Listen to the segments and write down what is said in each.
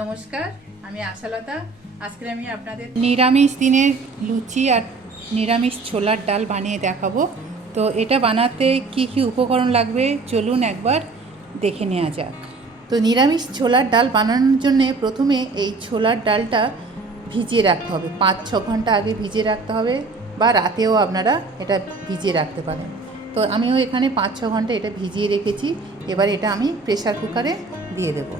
নমস্কার, আমি আশালতা। আজকে আমি আপনাদের নিরামিষ দিনের লুচি আর নিরামিষ ছোলার ডাল বানিয়ে দেখাবো। তো এটা বানাতে কি কি উপকরণ লাগবে চলুন একবার দেখে নেওয়া যাক। তো নিরামিষ ছোলার ডাল বানানোর জন্য প্রথমে এই ছোলার ডালটা ভিজিয়ে রাখতে হবে। পাঁচ ছ ঘণ্টা আগে ভিজিয়ে রাখতে হবে বা রাতেও আপনারা এটা ভিজিয়ে রাখতে পারেন। তো আমিও এখানে পাঁচ ছ ঘণ্টা এটা ভিজিয়ে রেখেছি। এবার এটা আমি প্রেসার কুকারে দিয়ে দেবো।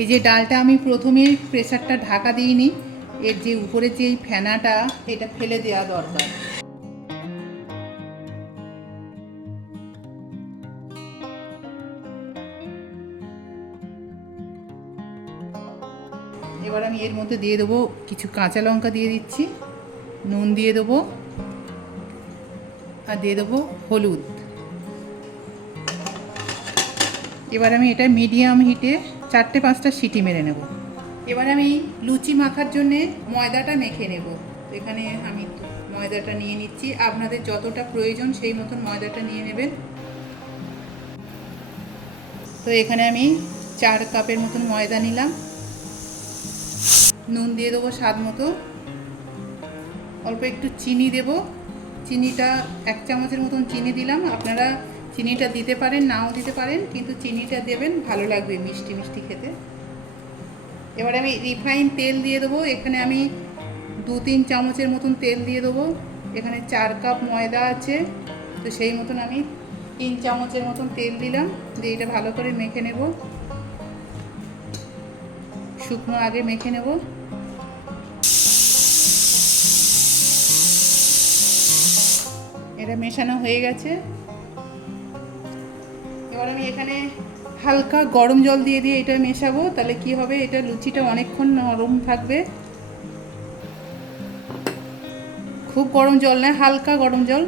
এই যে ডালটা আমি প্রথমে প্রেসারটা ঢাকা দিইনি, এর যে উপরে যে ফেনাটা, এটা ফেলে দেওয়া দরকার। এবার আমি এর মধ্যে দিয়ে দেবো কিছু কাঁচা লঙ্কা দিয়ে দিচ্ছি, নুন দিয়ে দেবো, আর দিয়ে দেবো হলুদ। এবার আমি এটা মিডিয়াম হিটে চারটে পাঁচটা সিটি মেরে নেব। এবার আমি লুচি মাখার জন্যে ময়দাটা মেখে নেব। এখানে আমি ময়দাটা নিয়ে নিচ্ছি। আপনাদের যতটা প্রয়োজন সেই মতন ময়দাটা নিয়ে নেবেন। তো এখানে আমি চার কাপের মতন ময়দা নিলাম। নুন দিয়ে দেবো স্বাদ মতো। অল্প একটু চিনি দেব। চিনিটা এক চামচের মতন চিনি দিলাম। আপনারা চিনিটা দিতে পারেন, নাও দিতে পারেন, কিন্তু চিনিটা দেবেন, ভালো লাগবে মিষ্টি মিষ্টি খেতে। এবার আমি রিফাইন তেল দিয়ে দেবো, এখানে আমি দু তিন চামচের মতন তেল দিয়ে দেবো। এখানে চার কাপ ময়দা আছে, তো সেই মতন আমি তিন চামচের মতন তেল দিলাম, দিয়ে এটা ভালো করে মেখে নেব। শুকনো আগে মেখে নেব। এটা মেশানো হয়ে গেছে। এবার আমি এখানে হালকা গরম জল দিয়ে দিয়ে এটা মেশাবো, তাহলে কি হবে? এটা লুচিটা অনেকক্ষণ নরম থাকবে। খুব গরম জল না হালকা গরম জল।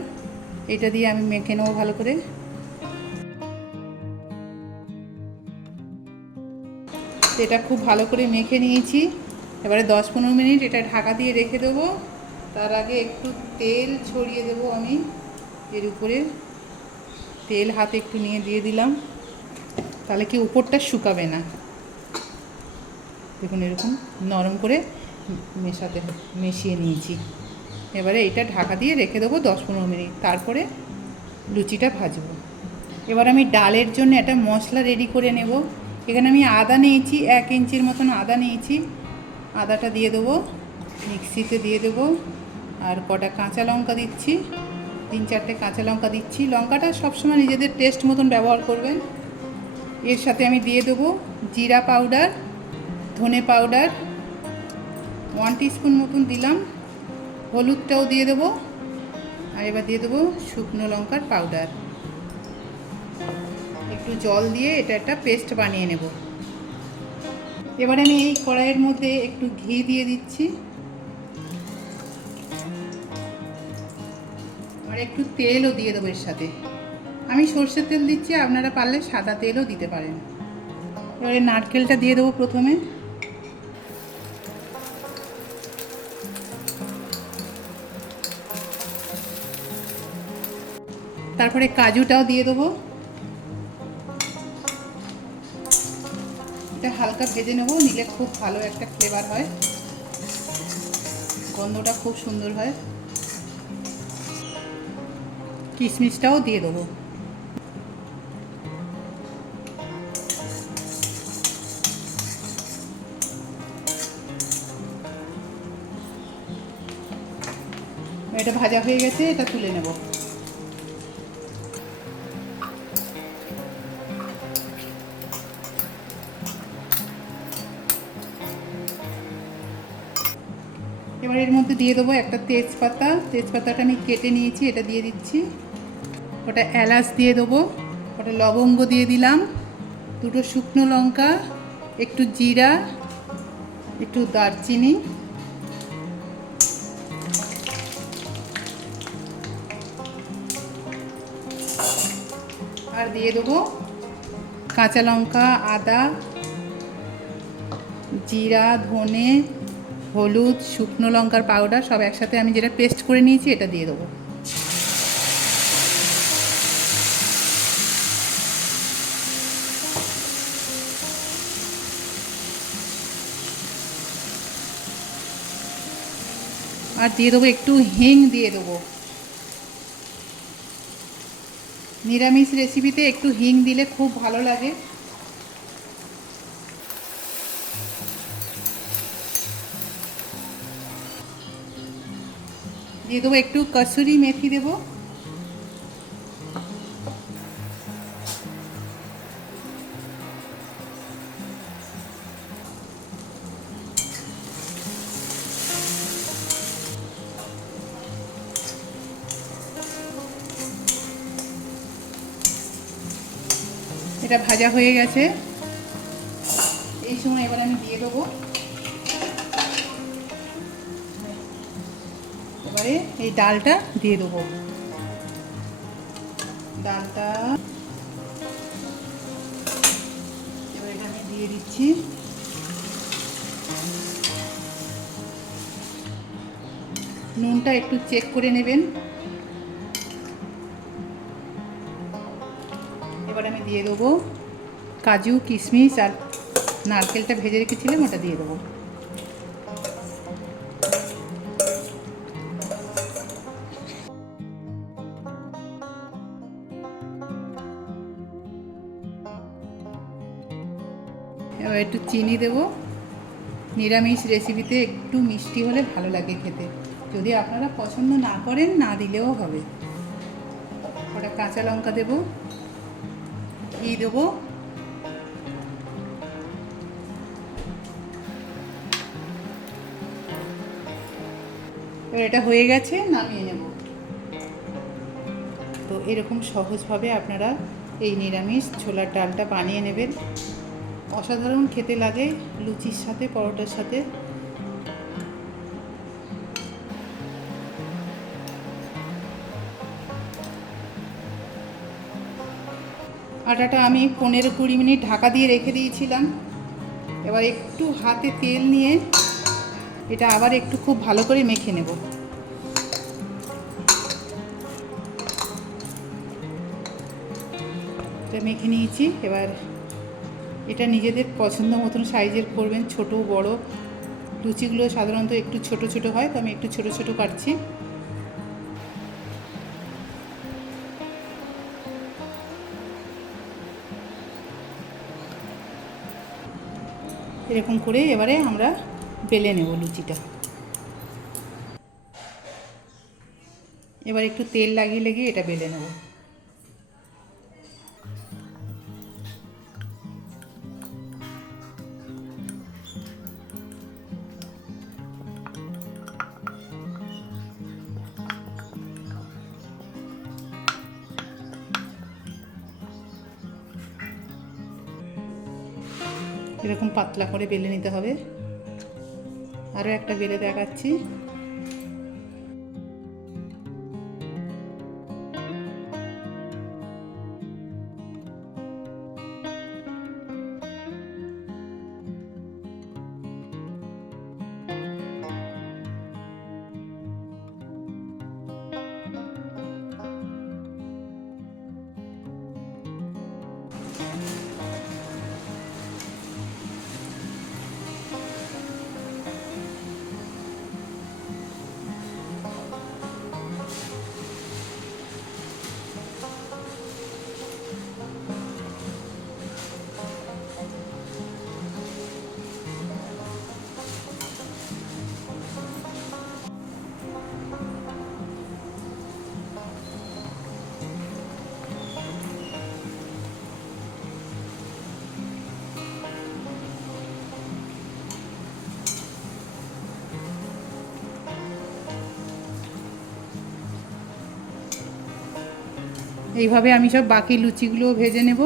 এটা দিয়ে আমি মেখে নেব ভালো করে। এটা খুব ভালো করে মেখে নিয়েছি। এবারে দশ পনেরো মিনিট এটা ঢাকা দিয়ে রেখে দেবো। তার আগে একটু তেল ছড়িয়ে দেবো আমি এর উপরে। তেল হাতে একটু নিয়ে দিয়ে দিলাম। তাহলে কি উপরটা শুকাবে না? দেখুন এরকম নরম করে মেশাতে মিশিয়ে নিয়েছি। এবারে এটা ঢাকা দিয়ে রেখে দেবো দশ পনেরো মিনিট। তারপরে লুচিটা ভাজবো। এবার আমি ডালের জন্য একটা মশলা রেডি করে নেব। এখানে আমি আদা নিয়েছি, এক ইঞ্চির মতন আদা নিয়েছি। আদাটা দিয়ে দেবো, মিক্সিতে দিয়ে দেবো। আর কটা কাঁচা লঙ্কা দিচ্ছি। তিন চারটে কাঁচা লঙ্কা দিচ্ছি। লঙ্কাটা সবসময় নিজেদের টেস্ট মতন ব্যবহার করবেন। এর সাথে আমি দিয়ে দেবো জিরা পাউডার ধনে পাউডার ওয়ান স্পুন মতন দিলাম। হলুদটাও দিয়ে দেবো। আর এবার দিয়ে দেবো শুকনো লঙ্কার পাউডার একটু জল দিয়ে এটা একটা পেস্ট বানিয়ে নেব। এবারে আমি এই কড়াইয়ের মধ্যে একটু ঘি দিয়ে দিচ্ছি। আর একটু তেলও দিয়ে দেবো এর সাথে। আমি সর্ষের তেল দিচ্ছি, আপনারা পারলে সাদা তেলও দিতে পারেন। এবারে নারকেলটা দিয়ে দেবো প্রথমে। তারপরে কাজুটাও দিয়ে দেবো। এটা হালকা ভেজে নেব, নিলে খুব ভালো একটা ফ্লেভার হয়। গন্ধটা খুব সুন্দর হয়। কিশমিশটাও দিয়ে দেবো। এটা ভাজা হয়ে গেছে, এটা তুলে নেব। এবার এর মধ্যে দিয়ে দেবো একটা তেজপাতা। তেজপাতাটা আমি কেটে নিয়েছি, এটা দিয়ে দিচ্ছি। ওটা এলাচ দিয়ে দেবো ওটা লবঙ্গ দিয়ে দিলাম, দুটো শুকনো লঙ্কা, একটু জিরা, একটু দারচিনি। আর দিয়ে দেবো কাঁচা লঙ্কা, আদা, জিরা, ধনে, হলুদ, শুকনো লঙ্কার পাউডার, সব একসাথে আমি যেটা পেস্ট করে নিয়েছি, এটা দিয়ে দেবো। আর দিয়ে দেবো একটু হিং দিয়ে দেবো। নিরামিষ রেসিপিতে একটু হিং দিলে খুব ভালো লাগে। দিয়ে দেবো একটু কসুরি মেথি দেবো। এটা ভাজা হয়ে গেছে। এই সময় এবার আমি দিয়ে দেবো। এবারে এই ডালটা দিয়ে দেবো। ডালটা এবার আমি দিয়ে দিচ্ছি। নুনটা একটু চেক করে নেবেন। এবার আমি দিয়ে দেবো কাজু, কিশমিশ আর নারকেলটা ভেজে রেখেছিলাম, ওটা দিয়ে দেবো। এবার একটু চিনি দেবো। নিরামিষ রেসিপিতে একটু মিষ্টি হলে ভালো লাগে খেতে। যদি আপনারা পছন্দ না করেন, না দিলেও হবে। ওটা কাঁচা লঙ্কা দেবো। ঘি দেবো? এটা হয়ে গেছে, নামিয়ে নেব। তো এরকম সহজভাবে আপনারা এই নিরামিষ ছোলার ডালটা বানিয়ে নেবেন। অসাধারণ খেতে লাগে লুচির সাথে, পরোটার সাথে। আটাটা আমি পনেরো কুড়ি মিনিট ঢাকা দিয়ে রেখে দিয়েছিলাম। এবার একটু হাতে তেল নিয়ে এটা আবার একটু খুব ভালো করে মেখে নেব। এটা মেখে নিয়েছি। এবার এটা নিজেদের পছন্দ মতন সাইজের করবেন, ছোট, বড়। লুচিগুলো সাধারণত একটু ছোট ছোট হয়, তো আমি একটু ছোট ছোট কাটছি। এরকম করে এবারে আমরা বেলে নেব লুচিটা। এবার একটু তেল লাগিয়ে লাগিয়ে এটা বেলে নেব। এরকম পাতলা করে বেলে নিতে হবে। আরও একটা বেলে দেখাচ্ছি। এইভাবে আমি সব বাকি লুচিগুলোও ভেজে নেব।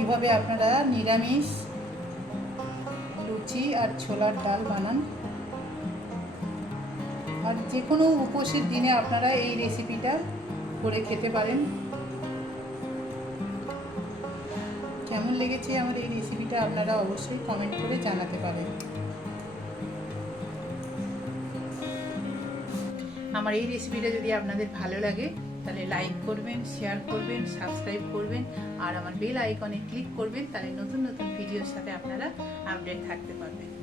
এইভাবে আপনারা নিরামিষ লুচি আর ছোলার ডাল বানান। আর যে কোনো উপোসের দিনে আপনারা এই রেসিপিটা করে খেতে পারেন। কেমন লেগেছে আমার এই রেসিপিটা আপনারা অবশ্যই কমেন্ট করে জানাতে পারেন। আমার এই রেসিপিটা যদি আপনাদের ভালো লাগে, তাহলে লাইক করবেন শেয়ার করবেন সাবস্ক্রাইব করবেন, আর আমার বেল আইকনে ক্লিক করবেন, তাহলে নতুন নতুন ভিডিওর সাথে আপনারা আপডেট থাকতে পারবেন।